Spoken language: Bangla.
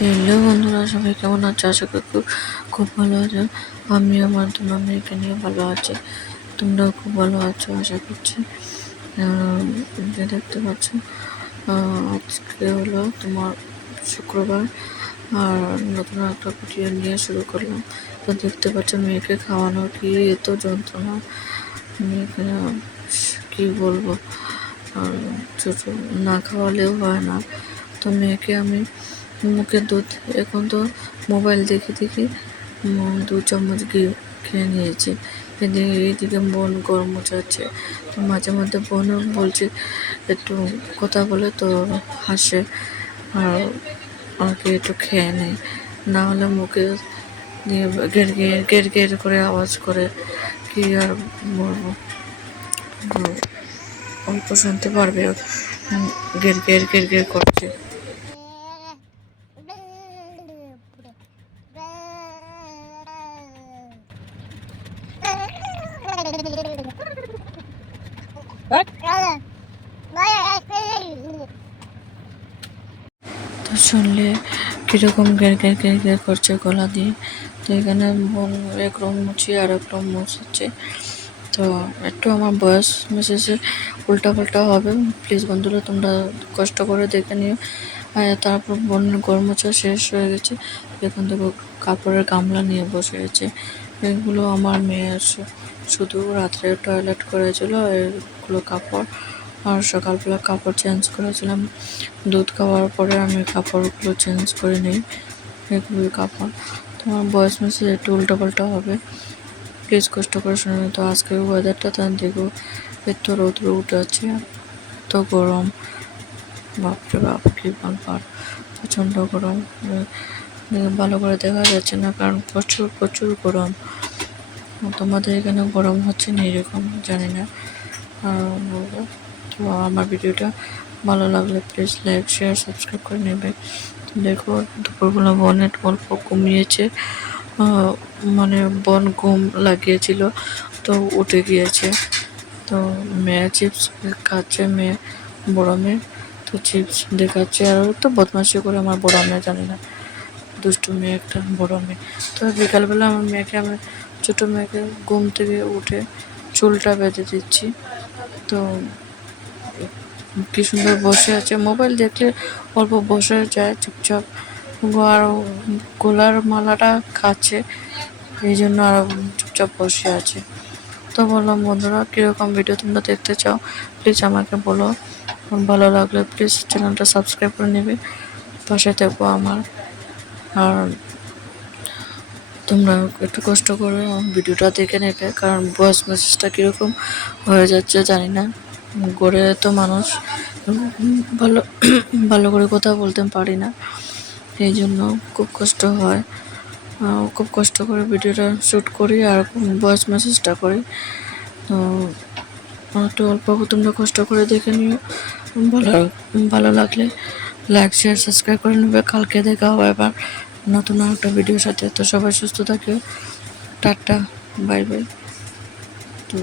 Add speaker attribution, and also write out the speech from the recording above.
Speaker 1: হ্যালো বন্ধুরা, সবাই কেমন আছো? আশা করি খুব ভালো আছো। আমি আমার তোমার মেয়েকে নিয়ে ভালো আছি। তোমরাও খুব ভালো আছো, আশা করছি। যে দেখতে পাচ্ছ আজকে হলো তোমার শুক্রবার। আর নতুন একটা ভিডিও নিয়ে শুরু করলাম। তো দেখতে পাচ্ছ, মেয়েকে খাওয়ানো কি এত যন্ত্রণা। মেয়েকে কি বলব? ছোট, না খাওয়ালেও হয় না। তো মেয়েকে আমি মুখে দুধ। এখন তো মোবাইল দেখে দেখে দু চামচ ঘি খেয়ে নিয়েছি। এদিকে বোন গরম মোচাচ্ছে তো মাঝে মধ্যে বোনও বলছে, একটু কথা বলে তো হাসে, আর আমাকে একটু খেয়ে নেয় না হলে মুখে দিয়ে গের গের করে আওয়াজ করে, কি আর বলব? অল্প শুনতে পারবে গের গের গের গের করছে। তো শুনলে কীরকম গের গের গের গের করছে গলা দিয়ে। তো এখানে বোন এক রকম মুছি আর এক রকম মুছছে তো একটু আমার বয়স মেসেজে উল্টা পাল্টা হবে। প্লিজ বন্ধুরা, তোমরা কষ্ট করে দেখে নিও। তারপর বোনের গরমোচা শেষ হয়ে গেছে। এখান থেকে কাপড়ের গামলা নিয়ে বসে গেছে এগুলো আমার মেয়ে শু- শুধু রাত্রে টয়লেট করেছিল, এগুলো কাপড়, আর সকালবেলা কাপড় চেঞ্জ করেছিলাম। দুধ খাওয়ার পরে আমি কাপড়গুলো চেঞ্জ করে নিই, এগুলো কাপড়। তোমার বয়স মেসেজ একটু উল্টোপাল্টা হবে। প্লিজ কষ্ট করে শুনে। তো, আজকের ওয়েদারটা তার দেখো এত রৌদ্র উঠে আছে এত গরম। বাপরে বাপ, কি বলবার প্রচণ্ড গরম। ভালো করে দেখা যাচ্ছে না, কারণ প্রচুর প্রচুর গরম। তোমাদের এখানে গরম হচ্ছে না এরকম? জানি না। তো আমার ভিডিওটা ভালো লাগলে প্লিজ লাইক শেয়ার সাবস্ক্রাইব করে নেবে। দেখো, দুপুরবেলা বনের অল্প কমিয়েছে মানে বন ঘুম লাগিয়েছিল, তো উঠে গিয়েছে। তো মেয়ে চিপস খাচ্ছে, মেয়ে বড় মেয়ে। তো চিপস দেখাচ্ছে, আর তো বদমাশি করে আমার বড় মেয়ে, জানি না। দুষ্টু মেয়ে একটা, বড় মেয়ে। তো বিকালবেলা আমার মেয়েকে আমি ছোটো মেয়েকে ঘুম থেকে উঠে চুলটা বেঁধে দিচ্ছি। তো কি সুন্দর বসে আছে। মোবাইল দেখলে অল্প বসে যায়, চুপচাপ। আর গোলার মালাটা খাচ্ছে, এই জন্য আরও চুপচাপ বসে আছে। তো বললাম, বন্ধুরা, কীরকম ভিডিও তোমরা দেখতে চাও? প্লিজ আমাকে বলো। ভালো লাগলে প্লিজ চ্যানেলটা সাবস্ক্রাইব করে নেবে। পাশে থাকব আমার। আর তোমরা একটু কষ্ট করে, ভিডিওটা দেখে নেবে, কারণ ভয়েস মেসেজটা কীরকম হয়ে যাচ্ছে জানি না। গড়ে তো মানুষ ভালো ভালো করে কথা বলতে পারি না। এই জন্য খুব কষ্ট হয়। খুব কষ্ট করে ভিডিওটা শ্যুট করি আর ভয়েস মেসেজটা করি। তো একটু অল্প তোমরা কষ্ট করে দেখে নিও। ভালো ভালো লাগলে লাইক শেয়ার সাবস্ক্রাইব করে নেবে। কালকে দেখা হবে এবার নতুন একটা ভিডিওর সাথে। তো সবাই সুস্থ থাকে। Tata bye bye. তো